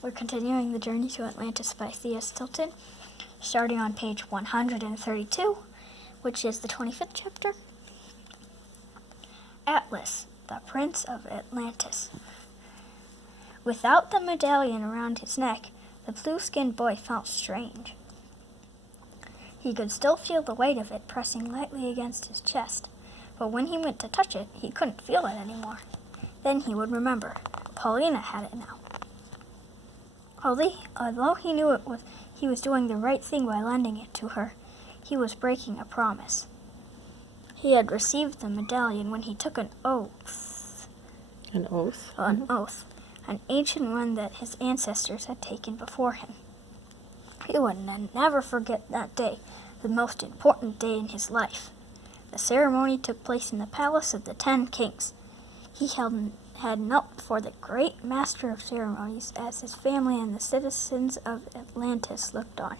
We're continuing the journey to Atlantis by Thea Stilton, starting on page 132, which is the 25th chapter. Atlas, the Prince of Atlantis. Without the medallion around his neck, the blue-skinned boy felt strange. He could still feel the weight of it pressing lightly against his chest, but when he went to touch it, he couldn't feel it anymore. Then he would remember. Paulina had it now. Although he knew he was doing the right thing by lending it to her, he was breaking a promise. He had received the medallion when he took an oath. An oath? An oath. An ancient one that his ancestors had taken before him. He would never forget that day, the most important day in his life. The ceremony took place in the palace of the 10 kings. He had knelt before the great master of ceremonies as his family and the citizens of Atlantis looked on.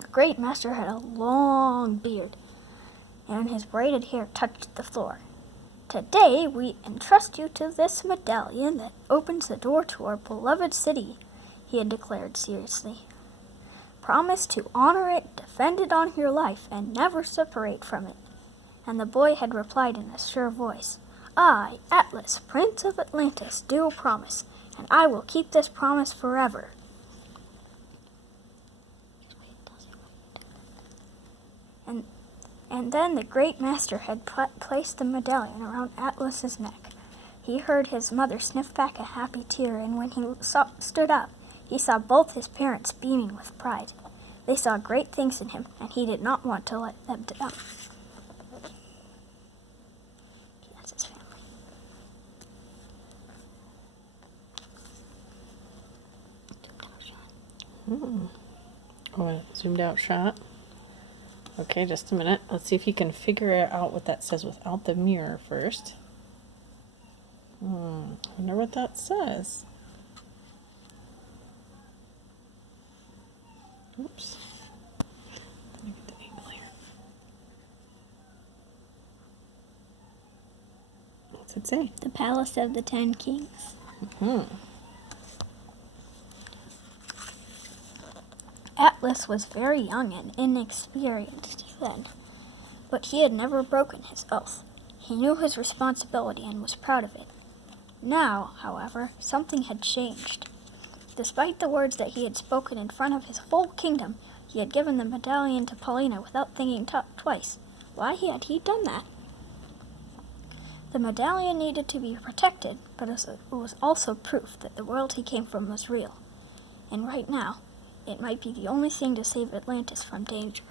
The great master had a long beard, and his braided hair touched the floor. Today we entrust you to this medallion that opens the door to our beloved city, he had declared seriously. Promise to honor it, defend it on your life, and never separate from it. And the boy had replied in a sure voice, I, Atlas, Prince of Atlantis, do promise, and I will keep this promise forever. And then the great master had placed the medallion around Atlas's neck. He heard his mother sniff back a happy tear, and when he stood up, he saw both his parents beaming with pride. They saw great things in him, and he did not want to let them down. That's his family. Oh, a zoomed out shot. Okay, just a minute. Let's see if you can figure out what that says without the mirror first. I wonder what that says. Oops. Let me get the angle here. What's it say? The palace of the 10 kings. Atlas was very young and inexperienced then, but he had never broken his oath. He knew his responsibility and was proud of it. Now, however, something had changed. Despite the words that he had spoken in front of his whole kingdom, he had given the medallion to Paulina without thinking twice. Why had he done that? The medallion needed to be protected, but it was also proof that the world he came from was real. And right now, it might be the only thing to save Atlantis from danger.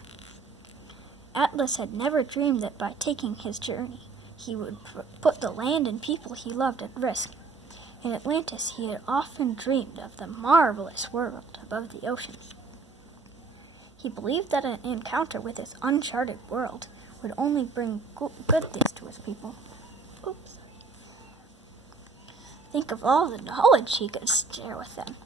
Atlas had never dreamed that by taking his journey, he would put the land and people he loved at risk. In Atlantis, he had often dreamed of the marvelous world above the ocean. He believed that an encounter with this uncharted world would only bring good things to his people. Oops. Think of all the knowledge he could share with them.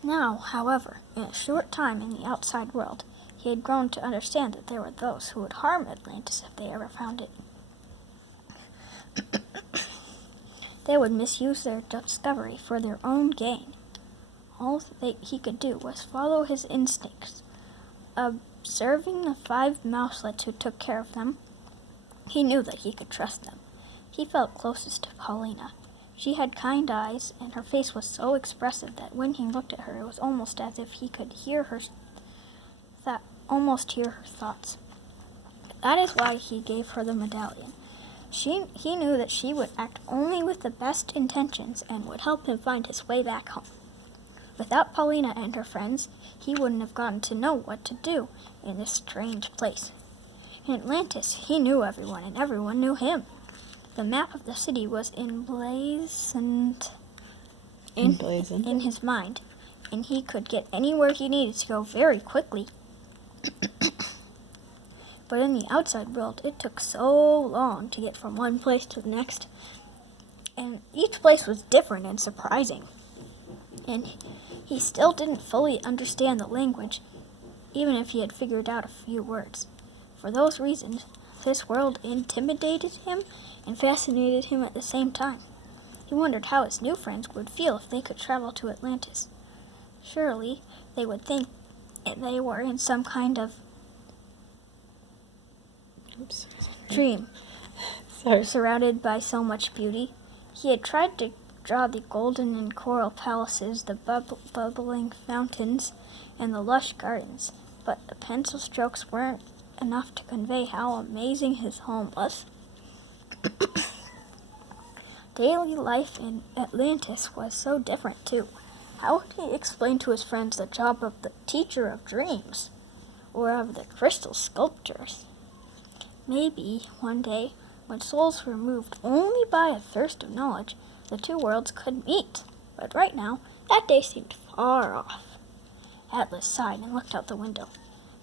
Now, however, in a short time in the outside world, he had grown to understand that there were those who would harm Atlantis if they ever found it. They would misuse their discovery for their own gain. All he could do was follow his instincts. Observing the 5 mouselets who took care of them, he knew that he could trust them. He felt closest to Paulina. She had kind eyes, and her face was so expressive that when he looked at her, it was almost as if he could hear her thoughts. That is why he gave her the medallion. He knew that she would act only with the best intentions and would help him find his way back home. Without Paulina and her friends, he wouldn't have gotten to know what to do in this strange place. In Atlantis, he knew everyone, and everyone knew him. The map of the city was emblazoned in his mind, and he could get anywhere he needed to go very quickly. But in the outside world, it took so long to get from one place to the next, and each place was different and surprising. And he still didn't fully understand the language, even if he had figured out a few words. For those reasons, this world intimidated him and fascinated him at the same time. He wondered how his new friends would feel if they could travel to Atlantis. Surely they would think they were in some kind of dream, surrounded by so much beauty. He had tried to draw the golden and coral palaces, the bubbling fountains, and the lush gardens, but the pencil strokes weren't enough to convey how amazing his home was. Daily life in Atlantis was so different, too. How would he explain to his friends the job of the teacher of dreams, or of the crystal sculptors? Maybe, one day, when souls were moved only by a thirst of knowledge, the two worlds could meet. But right now, that day seemed far off. Atlas sighed and looked out the window.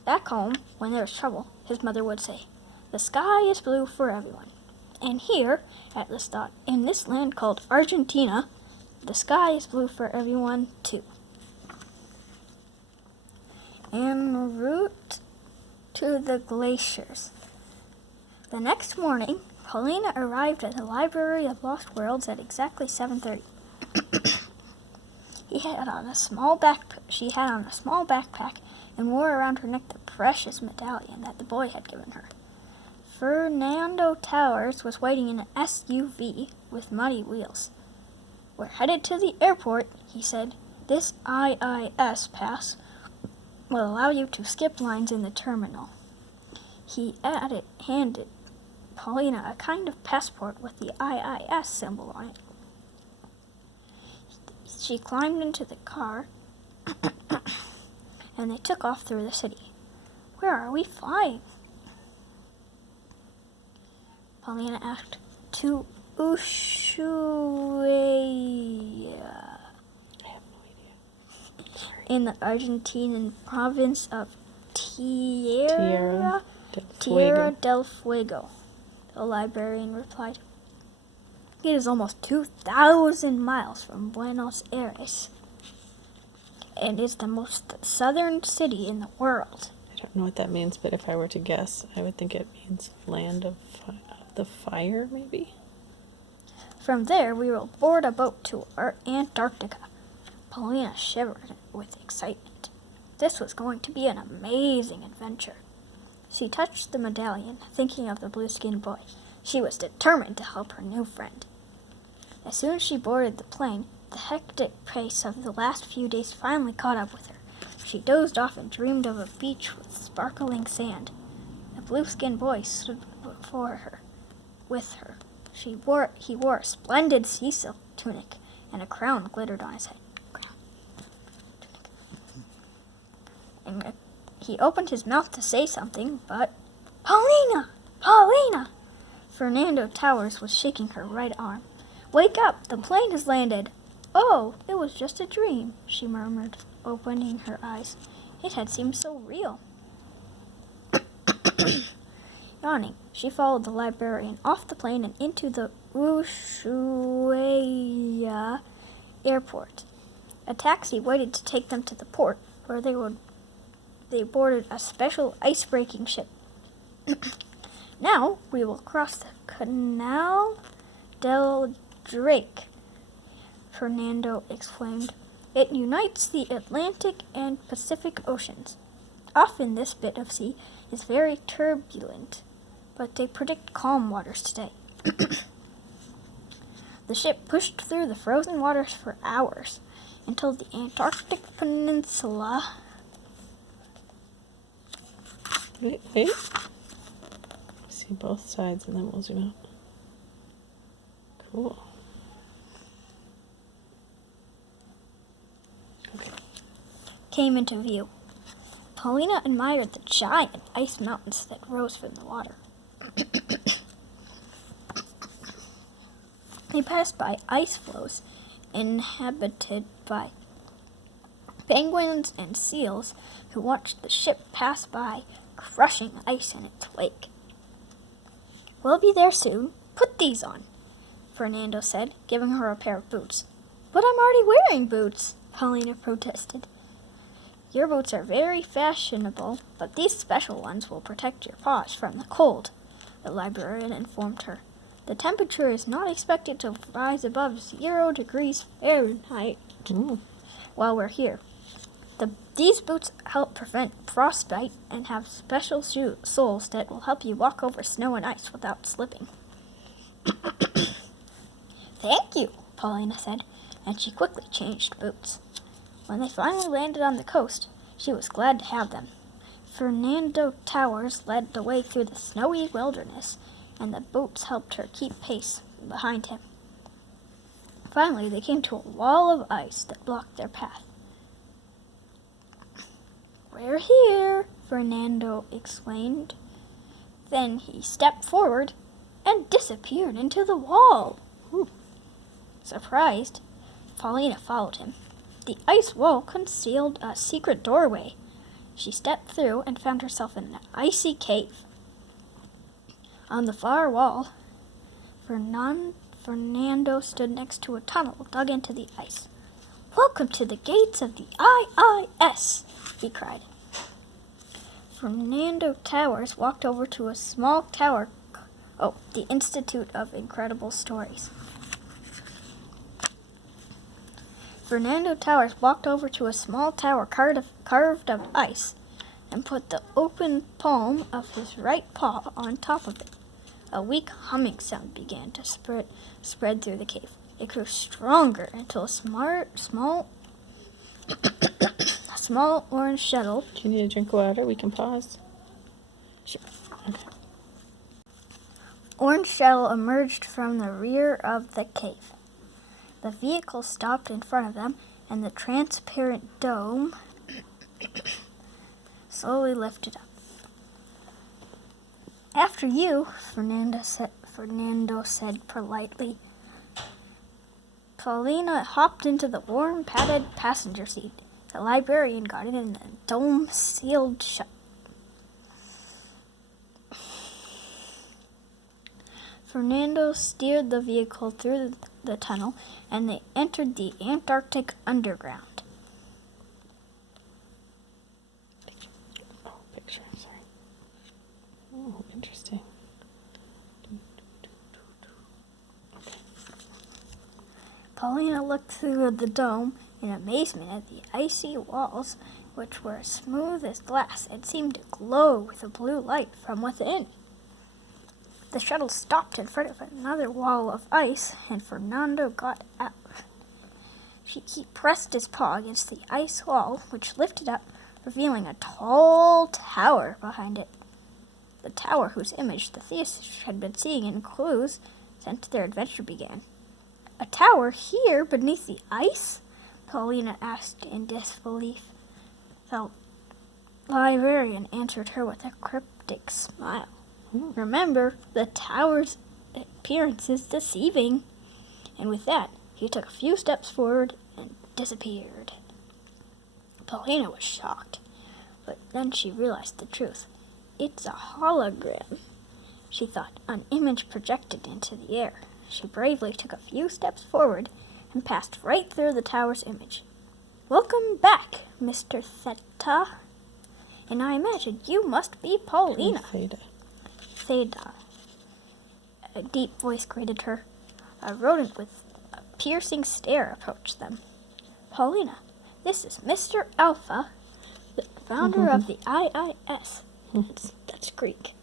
Back home, when there was trouble, his mother would say, "The sky is blue for everyone." And here, Atlas thought, in this land called Argentina, the sky is blue for everyone too. En route to the glaciers. The next morning, Paulina arrived at the Library of Lost Worlds at exactly 7:30. She had on a small backpack and wore around her neck the precious medallion that the boy had given her. Fernando Towers was waiting in an SUV with muddy wheels. "We're headed to the airport," he said. "This IIS pass will allow you to skip lines in the terminal." He handed Paulina a kind of passport with the IIS symbol on it. She climbed into the car, and they took off through the city. "Where are we flying?" Paulina asked. "To Ushuaia." I have no idea. Sorry. In the Argentinian province of Tierra del Fuego, the librarian replied. "It is almost 2,000 miles from Buenos Aires, and is the most southern city in the world." I don't know what that means, but if I were to guess, I would think it means land of the fire, maybe? "From there, we will board a boat to Antarctica." Paulina shivered with excitement. This was going to be an amazing adventure. She touched the medallion, thinking of the blue-skinned boy. She was determined to help her new friend. As soon as she boarded the plane, the hectic pace of the last few days finally caught up with her. She dozed off and dreamed of a beach with sparkling sand. The blue-skinned boy stood before her, with her. He wore a splendid sea silk tunic, and a crown glittered on his head. And he opened his mouth to say something, but "Paulina! Paulina!" Fernando Towers was shaking her right arm. "Wake up! The plane has landed!" "Oh, it was just a dream," she murmured, opening her eyes. It had seemed so real. Yawning, she followed the librarian off the plane and into the Ushuaia airport. A taxi waited to take them to the port, where they boarded a special ice-breaking ship. "Now we will cross the Canal del Drake," Fernando exclaimed. "It unites the Atlantic and Pacific Oceans. Often this bit of sea is very turbulent, but they predict calm waters today." The ship pushed through the frozen waters for hours, until the Antarctic Peninsula. Wait. See both sides and then we'll zoom out. Cool. Okay. Came into view. Paulina admired the giant ice mountains that rose from the water. They passed by ice floes inhabited by penguins and seals who watched the ship pass by, crushing ice in its wake. "We'll be there soon. Put these on," Fernando said, giving her a pair of boots. "But I'm already wearing boots," Paulina protested. "Your boots are very fashionable, but these special ones will protect your paws from the cold," the librarian informed her. The temperature is not expected to rise above 0 degrees Fahrenheit while we're here. These boots help prevent frostbite and have special soles that will help you walk over snow and ice without slipping. Thank you, Paulina said, and she quickly changed boots. When they finally landed on the coast, she was glad to have them. Fernando Towers led the way through the snowy wilderness, and the boots helped her keep pace behind him. Finally, they came to a wall of ice that blocked their path. "We're here," Fernando exclaimed. Then he stepped forward and disappeared into the wall. Surprised, Paulina followed him. The ice wall concealed a secret doorway. She stepped through and found herself in an icy cave. On the far wall, Fernando stood next to a tunnel dug into the ice. "Welcome to the gates of the IIS," he cried. Fernando Towers walked over to a small tower. The Institute of Incredible Stories. Fernando Towers walked over to a small tower carved of ice and put the open palm of his right paw on top of it. A weak humming sound began to spread through the cave. It grew stronger until a small orange shuttle. Do you need a drink of water? We can pause. Sure. Okay. Orange shuttle emerged from the rear of the cave. The vehicle stopped in front of them, and the transparent dome slowly lifted up. "After you," Fernando said politely. Paulina hopped into the warm, padded passenger seat. The librarian got in, and the dome sealed shut. Fernando steered the vehicle through the tunnel, and they entered the Antarctic underground. Picture, sorry. Oh, interesting. Okay. Paulina looked through the dome in amazement at the icy walls, which were smooth as glass and seemed to glow with a blue light from within. The shuttle stopped in front of another wall of ice, and Fernando got out. He pressed his paw against the ice wall, which lifted up, revealing a tall tower behind it. The tower whose image the thieves had been seeing in clues since their adventure began. "A tower here beneath the ice?" Paulina asked in disbelief. The librarian answered her with a cryptic smile. "Remember, the tower's appearance is deceiving." And with that, he took a few steps forward and disappeared. Paulina was shocked, but then she realized the truth. "It's a hologram," she thought, an image projected into the air. She bravely took a few steps forward and passed right through the tower's image. "Welcome back, Mr. Theta. And I imagine you must be Paulina." Theta. A deep voice greeted her. A rodent with a piercing stare approached them. "Paulina, this is Mr. Alpha, the founder of the IIS. That's Greek."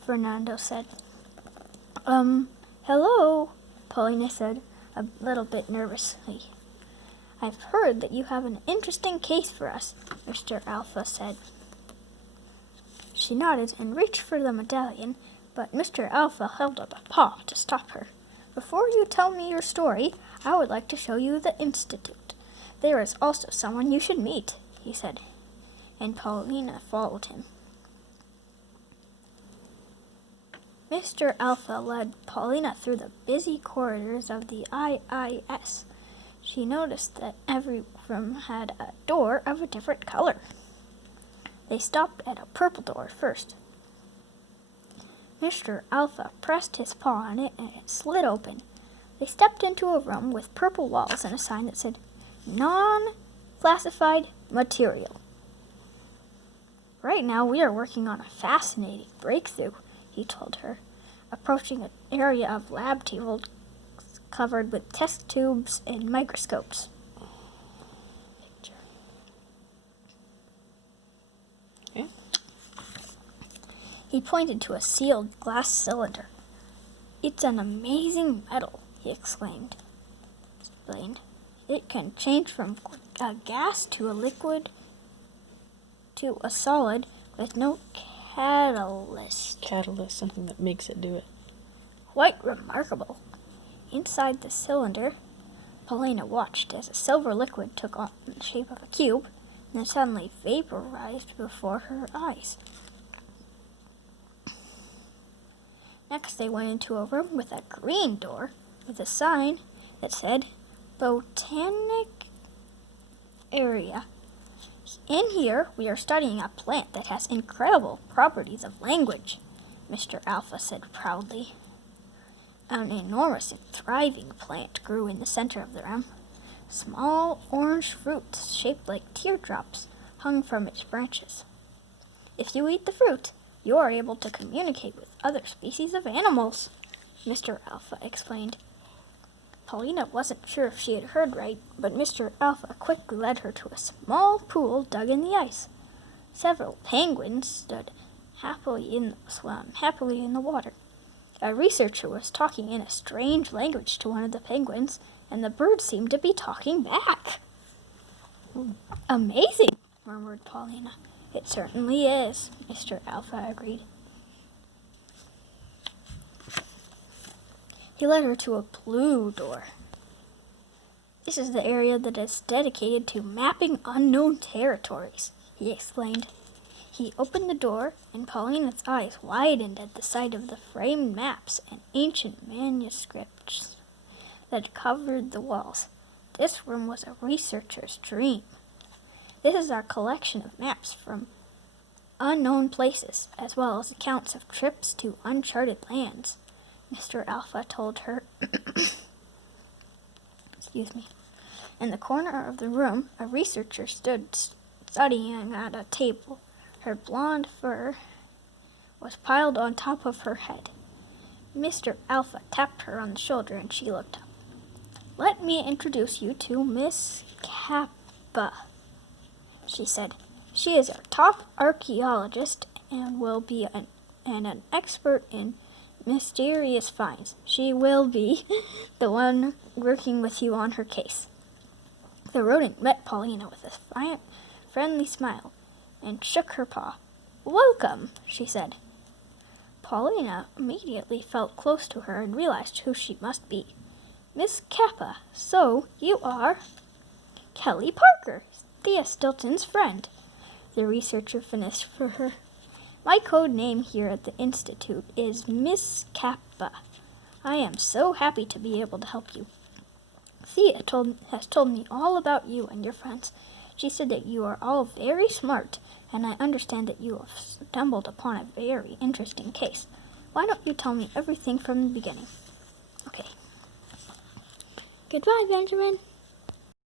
Fernando said. Hello," Paulina said, a little bit nervously. "I've heard that you have an interesting case for us," Mr. Alpha said. She nodded and reached for the medallion, but Mr. Alpha held up a paw to stop her. "Before you tell me your story, I would like to show you the Institute. There is also someone you should meet," he said, and Paulina followed him. Mr. Alpha led Paulina through the busy corridors of the IIS. She noticed that every room had a door of a different color. They stopped at a purple door first. Mr. Alpha pressed his paw on it, and it slid open. They stepped into a room with purple walls and a sign that said, "Non-classified material." "Right now we are working on a fascinating breakthrough," he told her. approaching an area of lab tables covered with test tubes and microscopes. Okay. He pointed to a sealed glass cylinder. "It's an amazing metal," he explained. "It can change from a gas to a liquid to a solid with no catalyst. Catalyst, something that makes it do it. Quite remarkable." Inside the cylinder, Paulina watched as a silver liquid took on the shape of a cube and then suddenly vaporized before her eyes. Next, they went into a room with a green door with a sign that said Botanic Area. "In here, we are studying a plant that has incredible properties of language," Mr. Alpha said proudly. An enormous and thriving plant grew in the center of the room. Small orange fruits shaped like teardrops hung from its branches. "If you eat the fruit, you are able to communicate with other species of animals," Mr. Alpha explained. Paulina wasn't sure if she had heard right, but Mr. Alpha quickly led her to a small pool dug in the ice. Several penguins swam happily in the water. A researcher was talking in a strange language to one of the penguins, and the bird seemed to be talking back. "Amazing," murmured Paulina. "It certainly is," Mr. Alpha agreed. He led her to a blue door. "This is the area that is dedicated to mapping unknown territories," he explained. He opened the door, and Paulina's eyes widened at the sight of the framed maps and ancient manuscripts that covered the walls. This room was a researcher's dream. "This is our collection of maps from unknown places, as well as accounts of trips to uncharted lands," Mr. Alpha told her. Excuse me. In the corner of the room, a researcher stood studying at a table. Her blonde fur was piled on top of her head. Mr. Alpha tapped her on the shoulder and she looked up. "Let me introduce you to Miss Kappa," she said. "She is our top archaeologist and will be an expert in mysterious finds. She will be the one working with you on her case." The rodent met Paulina with a friendly smile and shook her paw. "Welcome," she said. Paulina immediately felt close to her and realized who she must be. "Miss Kappa, so you are Kelly Parker, Thea Stilton's friend," the researcher finished for her. "My code name here at the Institute is Miss Kappa. I am so happy to be able to help you. Thea has told me all about you and your friends. She said that you are all very smart, and I understand that you have stumbled upon a very interesting case. Why don't you tell me everything from the beginning?" "Okay. Goodbye, Benjamin."